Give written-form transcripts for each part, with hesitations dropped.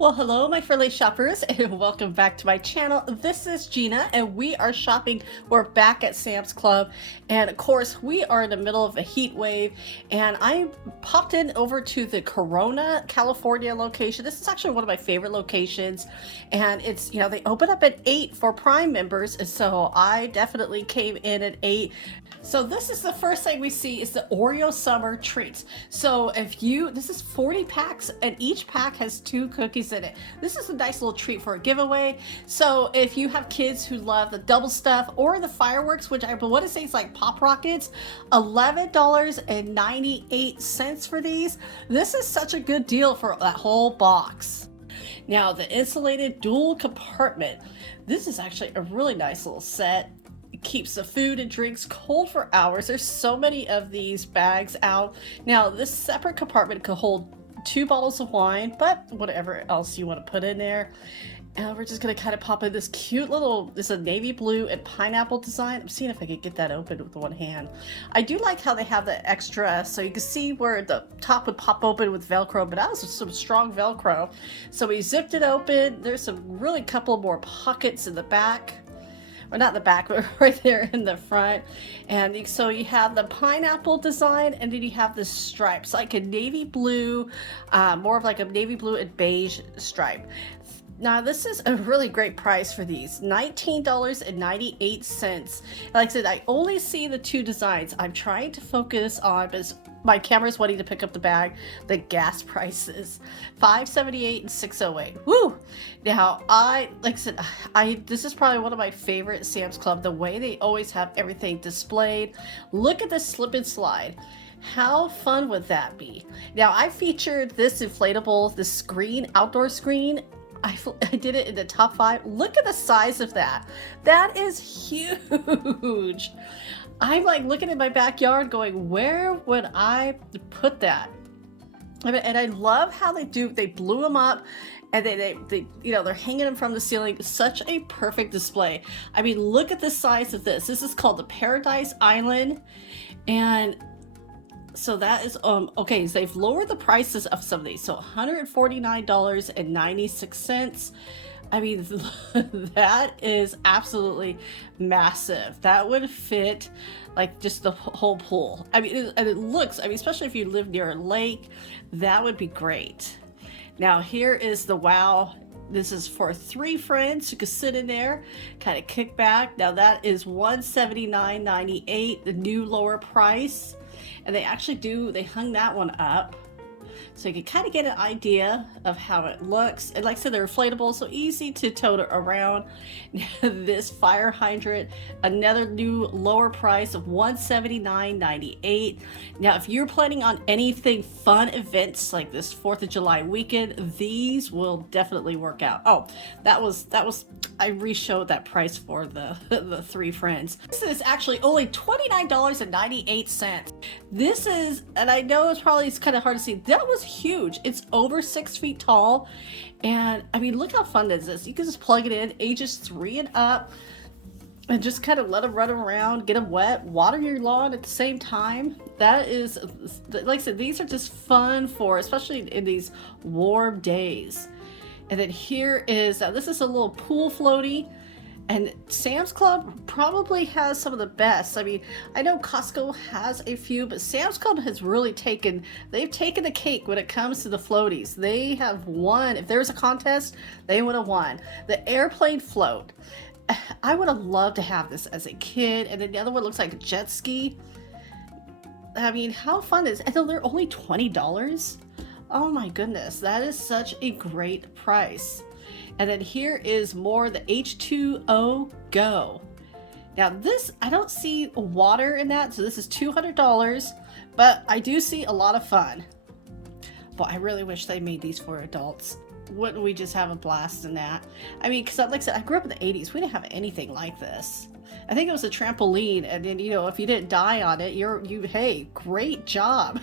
Well, hello, my friendly shoppers, and welcome back to my channel. This is Gina, and we are shopping. We're back at Sam's Club, and of course, we are in the middle of a heat wave, and I popped in over to the Corona, California location. This is actually one of my favorite locations, and it's, they open up at 8 for Prime members, and so I definitely came in at 8. So this is the first thing we see is the Oreo summer treats. So this is 40 packs and each pack has 2 cookies in it. This is a nice little treat for a giveaway. So if you have kids who love the double stuff or the fireworks, which I want to say is like Pop Rockets, $11.98 for these. This is such a good deal for that whole box. Now the insulated dual compartment. This is actually a really nice little set. It keeps the food and drinks cold for hours. There's so many of these bags out. Now, this separate compartment could hold 2 bottles of wine, but whatever else you want to put in there. And we're just going to kind of pop in this cute little, this is a navy blue and pineapple design. I'm seeing if I could get that open with one hand. I do like how they have the extra, so you can see where the top would pop open with Velcro, but that was some strong Velcro. So we zipped it open. There's some really couple more pockets in the back. Or not the back, but right there in the front. And so you have the pineapple design, and then you have the stripes, like a navy blue, more of like a navy blue and beige stripe. Now, this is a really great price for these, $19.98. Like I said, I only see the 2 designs. I'm trying to focus on, because my camera's wanting to pick up the bag, the gas prices, $5.78 and $6.08. Woo! Now, like I said, this is probably one of my favorite Sam's Club, the way they always have everything displayed. Look at this slip and slide. How fun would that be? Now, I featured this inflatable, the screen, outdoor screen. I did it in the top 5. Look at the size of that. That is huge. I'm like looking at my backyard going, where would I put that? And I love how they blew them up, and they're hanging them from the ceiling. Such a perfect display. I mean, look at the size of this. This is called the Paradise Island, and so that is okay, so they've lowered the prices of some of these, so $149.96. I mean, that is absolutely massive. That would fit like just the whole pool. I mean, and it looks, I mean, especially if you live near a lake, that would be great. Now here is the wow. This is for 3 friends who could sit in there, kind of kick back. Now that is $179.98, the new lower price. And they hung that one up. So you can kind of get an idea of how it looks. And like I said, they're inflatable, so easy to tote around. This fire hydrant, another new lower price of $179.98. Now, if you're planning on anything fun events like this 4th of July weekend, these will definitely work out. Oh, that was I re-showed that price for the 3 friends. This is actually only $29.98. This is, and I know it's kind of hard to see, that was huge. It's over 6 feet tall, and I mean, look how fun this is. You can just plug it in, ages 3 and up, and just kind of let them run around, get them wet, water your lawn at the same time. That is, like I said, these are just fun for, especially in these warm days. And then here is, this is a little pool floatie. And Sam's Club probably has some of the best. I mean, I know Costco has a few, but Sam's Club has really taken the cake when it comes to the floaties. They have won. If there's a contest, they would have won. The airplane float. I would have loved to have this as a kid. And then the other one looks like a jet ski. I mean, how fun is it? And they're only $20. Oh my goodness, that is such a great price. And then here is more the H2O Go. Now this, I don't see water in that, so this is $200, but I do see a lot of fun. But I really wish they made these for adults. Wouldn't we just have a blast in that? I mean, because like I said, I grew up in the 80s. We didn't have anything like this. I think it was a trampoline, and then, if you didn't die on it, hey, great job.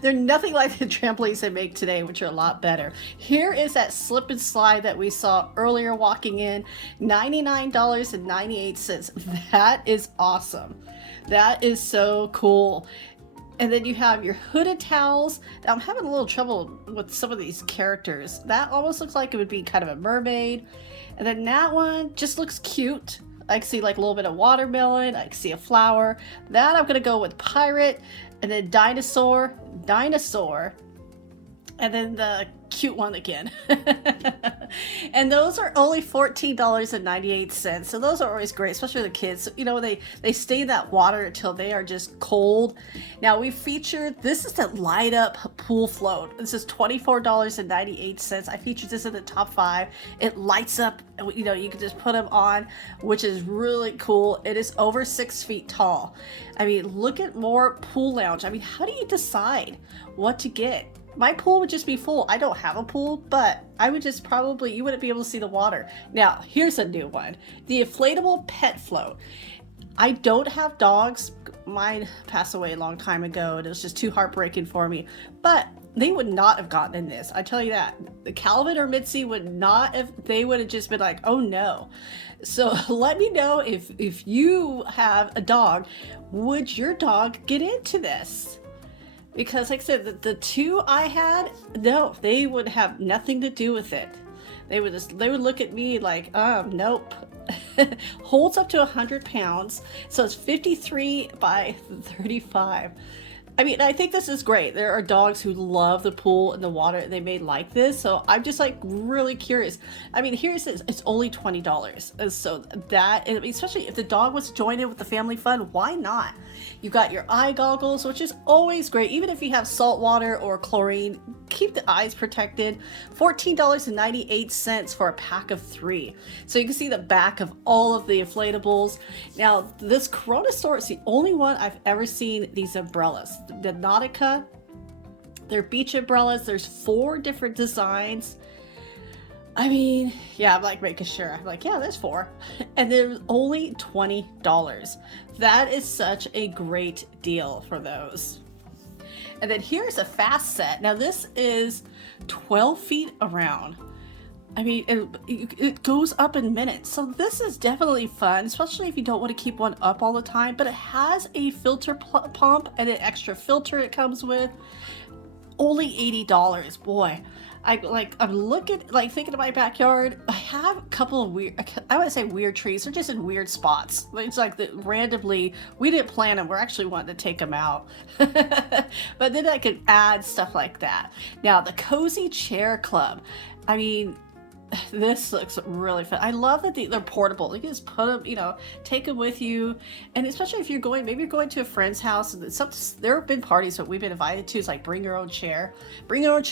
They're nothing like the trampolines they make today, which are a lot better. Here is that slip and slide that we saw earlier walking in, $99.98. That is awesome. That is so cool. And then you have your hooded towels. Now I'm having a little trouble with some of these characters. That almost looks like it would be kind of a mermaid. And then that one just looks cute. I can see like a little bit of watermelon. I can see a flower. That I'm going to go with pirate. And then dinosaur. And then the cute one again. And those are only $14.98. So those are always great, especially the kids. You know, they stay in that water until they are just cold. Now we featured, this is the light up pool float. This is $24.98. I featured this in the top 5. It lights up, you know, you can just put them on, which is really cool. It is over 6 feet tall. I mean, look at more pool lounge. I mean, how do you decide what to get? My pool would just be full. I don't have a pool, but I would just probably, you wouldn't be able to see the water. Now, here's a new one. The Inflatable Pet Float. I don't have dogs. Mine passed away a long time ago, and it was just too heartbreaking for me. But they would not have gotten in this. I tell you that. The Calvin or Mitzi would not have, they would have just been like, oh no. So let me know if you have a dog, would your dog get into this? Because like I said, the 2 I had, no, they would have nothing to do with it. They would look at me like, nope. Holds up to 100 pounds. So it's 53 by 35. I mean, I think this is great. There are dogs who love the pool and the water. They may like this. So I'm just like really curious. I mean, here's this. It's only $20. And so that, especially if the dog wants to join in with the family fun, why not? You've got your eye goggles, which is always great. Even if you have salt water or chlorine, keep the eyes protected. $14.98 for a pack of 3. So you can see the back of all of the inflatables. Now, this Corona store is the only one I've ever seen these umbrellas. The Nautica, they're beach umbrellas. There's 4 different designs. I mean, yeah, I'm like making sure. I'm like, yeah, there's 4. And they're only $20. That is such a great deal for those. And then here's a fast set. Now this is 12 feet around. I mean, it goes up in minutes. So this is definitely fun, especially if you don't want to keep one up all the time. But it has a filter pump and an extra filter it comes with. Only $80. Boy, I'm looking, like thinking of my backyard. I have a couple of weird, I would say weird trees. They're just in weird spots. It's like randomly, we didn't plant them. We're actually wanting to take them out. But then I could add stuff like that. Now the Cozy Chair Club. I mean, this looks really fun. I love that they're portable. You can just put them, you know, take them with you. And especially if you're going, maybe you're going to a friend's house. And there have been parties that we've been invited to. It's like bring your own chair, bring your own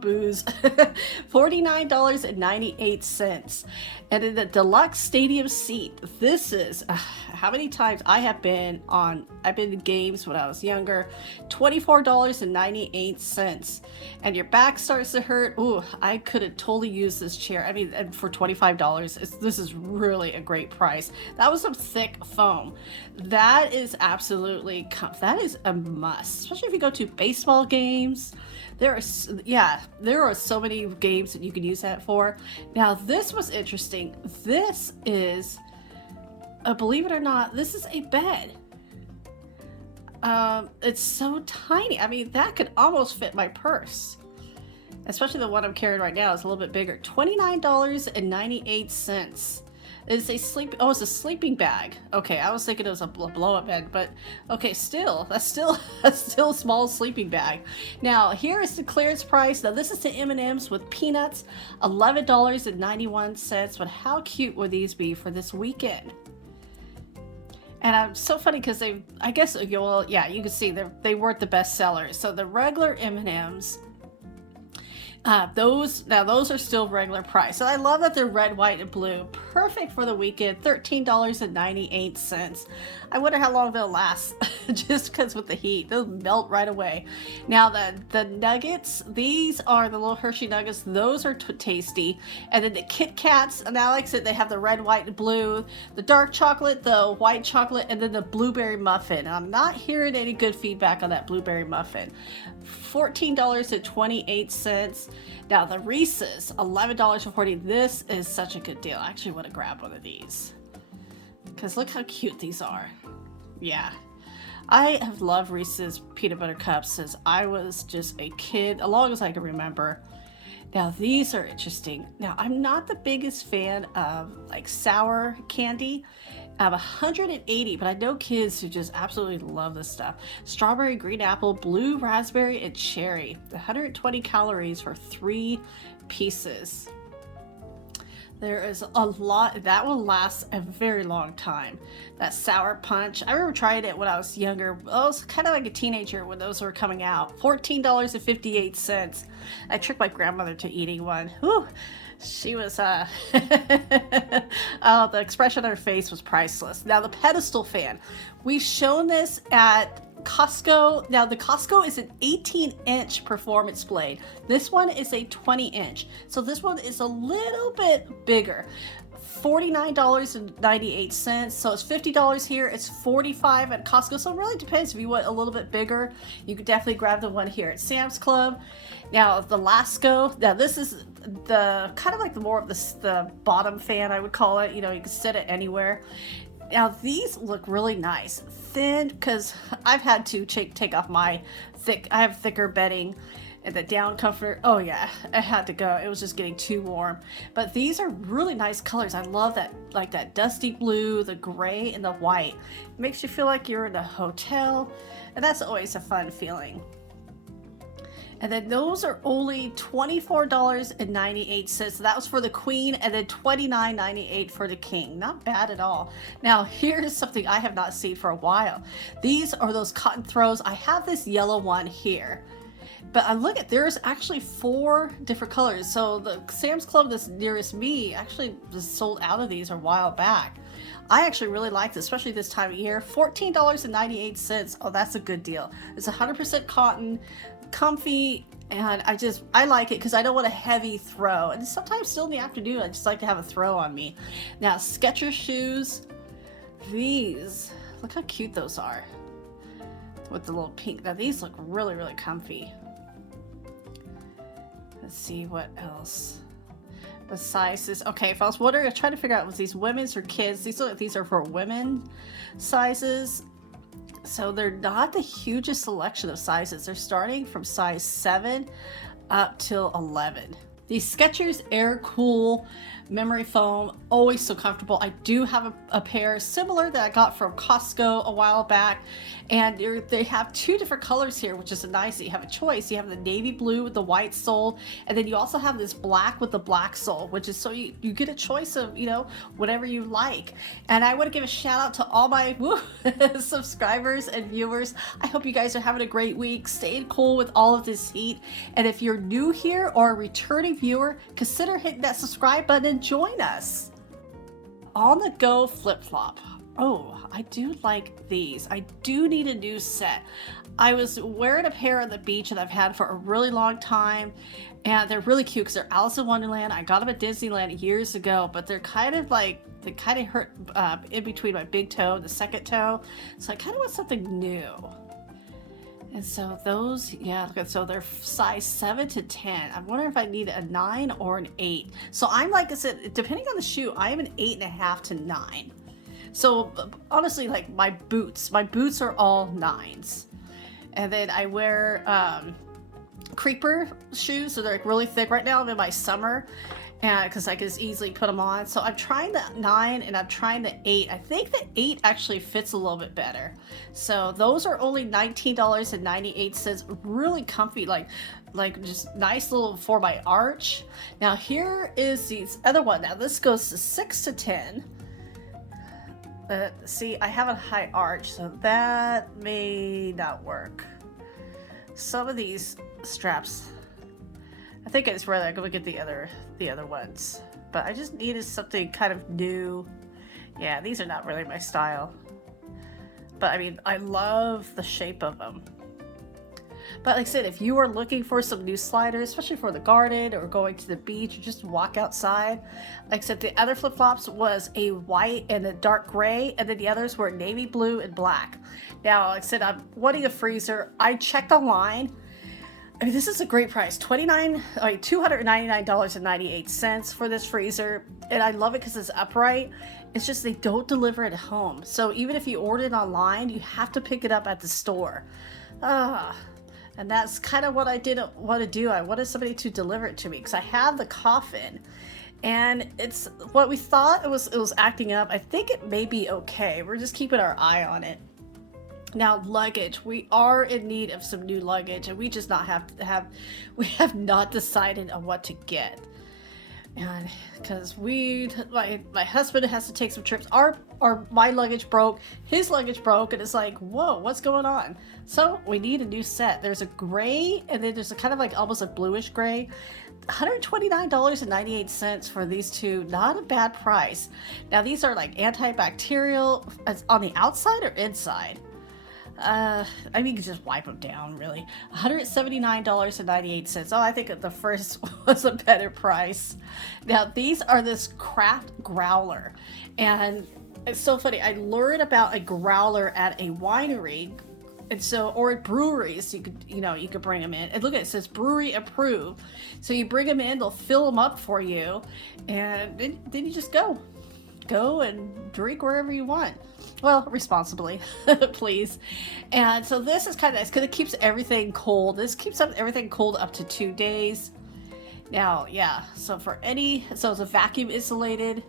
booze. $49.98. And in the deluxe stadium seat, this is how many times I've been to games when I was younger. $24.98. And your back starts to hurt. Ooh, I could have totally used this chair. I mean, and for $25, this is really a great price. That was some thick foam. That is absolutely, that is a must, especially if you go to baseball games. There are so many games that you can use that for. Now, this was interesting. This is, believe it or not, this is a bed. It's so tiny. I mean, that could almost fit my purse. Especially the one I'm carrying right now is a little bit bigger. $29.98. It's a sleeping bag. Okay, I was thinking it was a blow-up bed, but okay, that's still a small sleeping bag. Now, here is the clearance price. Now, this is the M&Ms with peanuts, $11.91. But how cute would these be for this weekend? And I'm so funny because you can see they weren't the best sellers. So the regular M&Ms, those are still regular price. So I love that they're red, white, and blue. Perfect for the weekend. $13.98. I wonder how long they'll last. Just because with the heat, they'll melt right away. Now the nuggets, these are the little Hershey nuggets. Those are tasty. And then the Kit Kats. Now, like I said, they have the red, white, and blue, the dark chocolate, the white chocolate, and then the blueberry muffin. I'm not hearing any good feedback on that blueberry muffin. $14.28. Now the Reese's, $11.40. This is such a good deal. I actually want to grab one of these because look how cute these are. Yeah, I have loved Reese's peanut butter cups since I was just a kid, as long as I can remember. Now these are interesting. Now I'm not the biggest fan of like sour candy. I'm 180, but I know kids who just absolutely love this stuff. Strawberry, green apple, blue raspberry, and cherry. 120 calories for 3 pieces. There is a lot that will last a very long time. That sour punch, I remember trying it when I was younger. I was kind of like a teenager when those were coming out. $14.58. I tricked my grandmother to eating one. Whew. She was oh, the expression on her face was priceless. Now the pedestal fan, we've shown this at Costco. Now the Costco is an 18-inch performance blade. This one is a 20-inch. So this one is a little bit bigger. $49.98. So it's $50 here. It's $45 at Costco. So it really depends. If you want a little bit bigger, you could definitely grab the one here at Sam's Club. Now the Lasco. Now this is the kind of like the more of the bottom fan, I would call it. You know, you can set it anywhere. Now these look really nice, thin, because I've had to take off my I have thicker bedding, and the down comforter. Oh yeah, I had to go. It was just getting too warm. But these are really nice colors. I love that, like that dusty blue, the gray, and the white. It makes you feel like you're in a hotel, and that's always a fun feeling. And then those are only $24.98. So that was for the queen, and then $29.98 for the king. Not bad at all. Now, here's something I have not seen for a while. These are those cotton throws. I have this yellow one here. But I look at, there's actually 4 different colors. So the Sam's Club that's nearest me actually was sold out of these a while back. I actually really like this, especially this time of year. $14.98. Oh, that's a good deal. It's 100% cotton, comfy, and I like it because I don't want a heavy throw. And sometimes still in the afternoon, I just like to have a throw on me. Now, Skechers shoes. These, look how cute those are. With the little pink. Now, these look really, really comfy. Let's see what else. The sizes. Okay, if I was wondering, I was trying to figure out was these women's or kids. These are for women sizes. So they're not the hugest selection of sizes. They're starting from size 7 up till 11. These Skechers Air Cool memory foam, always so comfortable. I do have a pair similar that I got from Costco a while back, and they have 2 different colors here, which is nice that you have a choice. You have the navy blue with the white sole, and then you also have this black with the black sole, which is so you get a choice of, you know, whatever you like. And I want to give a shout out to all my subscribers and viewers. I hope you guys are having a great week, staying cool with all of this heat. And if you're new here or a returning viewer, consider hitting that subscribe button and join us. On the go flip-flop. Oh, I do like these. I do need a new set. I was wearing a pair on the beach that I've had for a really long time, and they're really cute because they're Alice in Wonderland. I got them at Disneyland years ago, but they're kind of like, they kind of hurt in between my big toe and the second toe. So I kind of want something new. And so those, yeah, so they're size 7 to 10. I'm wondering if I need a 9 or an 8. So I'm, like I said, depending on the shoe, I am an 8.5 to 9. So honestly, like my boots are all 9s. And then I wear creeper shoes, so they're like really thick. Right now I'm in my summer, and because I can just easily put them on. So I'm trying the 9 and I'm trying the 8. I think the 8 actually fits a little bit better. So those are only $19.98. Really comfy, like just nice little for my arch. Now here is the other one. Now this goes to 6 to 10. See, I have a high arch, so that may not work. Some of these straps, I think it's rather I'm gonna get the other ones, but I just needed something kind of new. Yeah, these are not really my style, but I mean, I love the shape of them. But like I said, if you are looking for some new sliders, especially for the garden or going to the beach or just walk outside, like I said, the other flip-flops was a white and a dark gray, and then the others were navy blue and black. Now, like I said, I'm wanting a freezer. I checked online. I mean, this is a great price. $299.98 for this freezer. And I love it because it's upright. It's just they don't deliver it home. So even if you order it online, you have to pick it up at the store. And that's kind of what I didn't want to do. I wanted somebody to deliver it to me because I have the coffin. And it's what we thought it was acting up. I think it may be okay. We're just keeping our eye on it. Now, luggage. We are in need of some new luggage, and we just we have not decided on what to get. And because my husband has to take some trips. My luggage broke, his luggage broke, and it's like, whoa, what's going on? So we need a new set. There's a gray, and then there's a kind of like almost a bluish gray. $129.98 for these two. Not a bad price. Now these are like antibacterial on the outside or inside. I mean, you can just wipe them down, really. $179.98. Oh, I think the first was a better price. Now, these are this craft growler. And it's so funny. I learned about a growler at a winery. And so, or at breweries, you could bring them in. And look at it, it says brewery approved. So you bring them in, they'll fill them up for you. And then you just go and drink wherever you want. Well, responsibly, please. And so this is kind of nice because it keeps everything cold. This keeps everything cold up to 2 days. Now, yeah, so it's a vacuum insulated.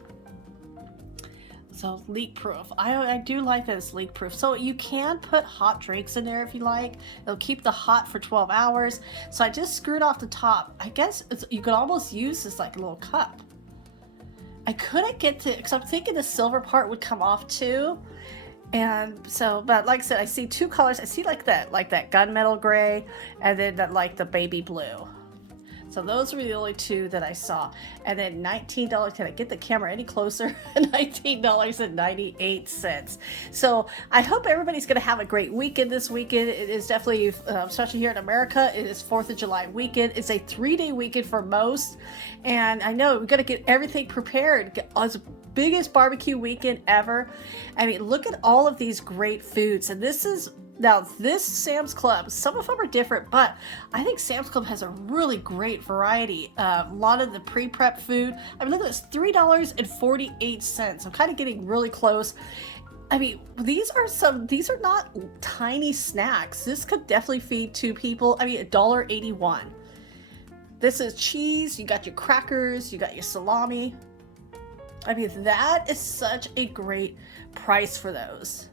So leak proof. I do like that it's leak proof. So you can put hot drinks in there if you like. It'll keep the hot for 12 hours. So I just screwed off the top. I guess you could almost use this like a little cup. I couldn't get to, because I'm thinking the silver part would come off too. And so, but like I said, I see two colors. I see like that gunmetal gray, and then the baby blue. So those were the only two that I saw. And then $19, can I get the camera any closer? $19.98. So I hope everybody's going to have a great weekend this weekend. It is definitely, especially here in America, it is 4th of July weekend. It's a 3-day weekend for most. And I know we've got to get everything prepared. It's the biggest barbecue weekend ever. I mean, look at all of these great foods. And this Sam's Club, some of them are different, but I think Sam's Club has a really great variety. A lot of the pre-prep food. I mean, look at this, $3.48. I'm kind of getting really close. I mean, these are not tiny snacks. This could definitely feed 2 people. I mean, $1.81. This is cheese. You got your crackers. You got your salami. I mean, that is such a great price for those.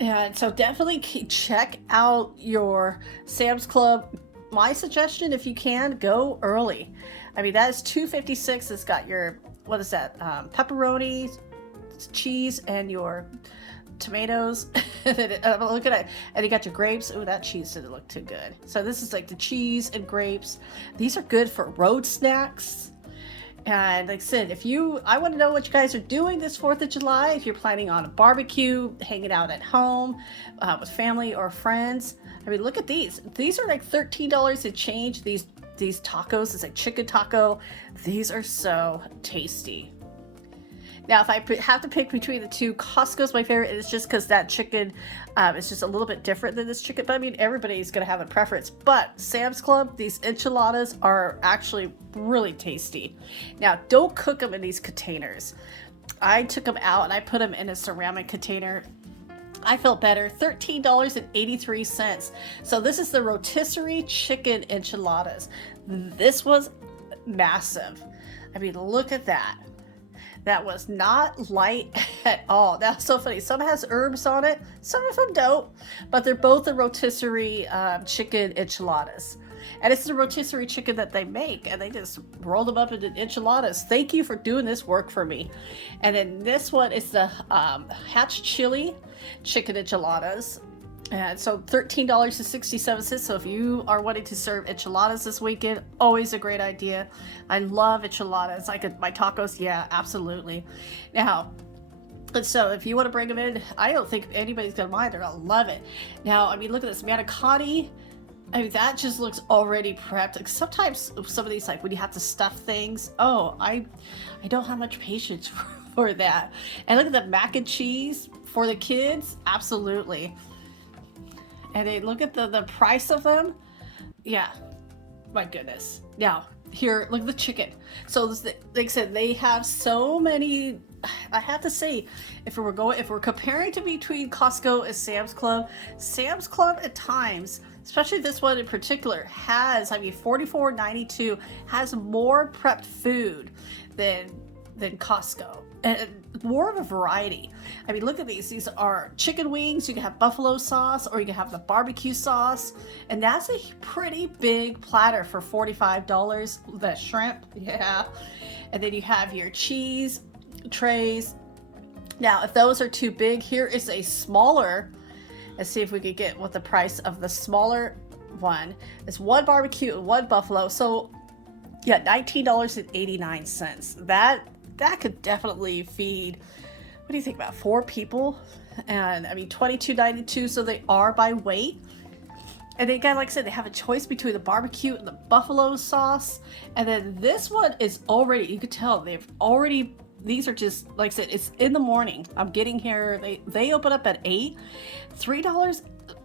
And so definitely check out your Sam's Club. My suggestion, if you can, go early. I mean, that is $2.56. It's got your, what is that? Pepperoni, cheese, and your tomatoes. Look at it. And you got your grapes. Oh, that cheese didn't look too good. So this is like the cheese and grapes. These are good for road snacks. And like I said, I want to know what you guys are doing this 4th of July. If you're planning on a barbecue, hanging out at home with family or friends. I mean, look at these. These are like $13 to change. These tacos, it's like chicken taco. These are so tasty. Now, if I have to pick between the two, Costco's my favorite. It's just because that chicken is just a little bit different than this chicken. But I mean, everybody's going to have a preference. But Sam's Club, these enchiladas are actually really tasty. Now, don't cook them in these containers. I took them out and I put them in a ceramic container. I felt better. $13.83. So this is the rotisserie chicken enchiladas. This was massive. I mean, look at that. That was not light at all. That's so funny. Some has herbs on it, some of them don't, but they're both the rotisserie chicken enchiladas. And it's the rotisserie chicken that they make, and they just roll them up into enchiladas. Thank you for doing this work for me. And then this one is the hatch chili chicken enchiladas. And so $13.67. So if you are wanting to serve enchiladas this weekend, always a great idea. I love enchiladas. My tacos, yeah, absolutely. Now, so if you want to bring them in, I don't think anybody's going to mind. They're going to love it. Now, I mean, look at this manicotti. I mean, that just looks already prepped. Like sometimes some of these, like when you have to stuff things, I don't have much patience for that. And look at the mac and cheese for the kids. Absolutely. And then look at the price of them. Yeah, my goodness. Now, here, look at the chicken. So, like I said, they have so many. I have to say, if we're comparing to between Costco and Sam's Club at times, especially this one in particular, has, I mean, $44.92 has more prepped food than Costco, and more of a variety. I mean, look at these. These are chicken wings. You can have buffalo sauce, or you can have the barbecue sauce, and that's a pretty big platter for $45. The shrimp, yeah. And then you have your cheese trays. Now, if those are too big, here is a smaller. Let's see if we could get what the price of the smaller one is. One barbecue and one buffalo. So, yeah, $19.89. That could definitely feed, what do you think, about 4 people? And I mean, $22.92, so they are by weight. And they got, like I said, they have a choice between the barbecue and the buffalo sauce. And then this one is already, you could tell they've already, these are just, like I said, it's in the morning. I'm getting here, they open up at 8. $3,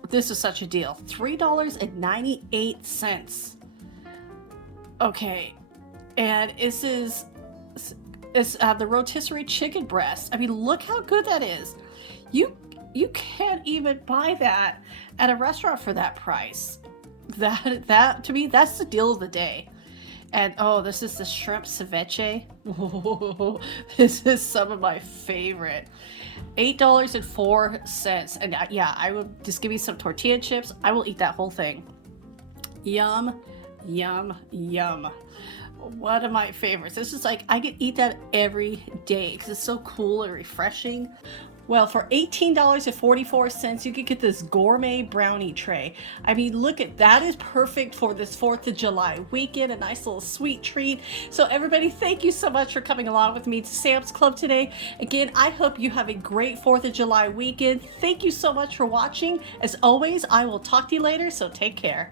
this is such a deal, $3.98. Okay, and this is, it's the rotisserie chicken breast. I mean, look how good that is. You can't even buy that at a restaurant for that price. That to me, that's the deal of the day. And oh, this is the shrimp ceviche. Oh, this is some of my favorite. $8.04. And yeah, I would just give me some tortilla chips. I will eat that whole thing. Yum, yum, yum. One of my favorites. This is like, I could eat that every day because it's so cool and refreshing. Well, for $18.44, you could get this gourmet brownie tray. I mean, look at that, is perfect for this 4th of July weekend, a nice little sweet treat. So everybody, thank you so much for coming along with me to Sam's Club today. Again, I hope you have a great 4th of July weekend. Thank you so much for watching. As always, I will talk to you later, so take care.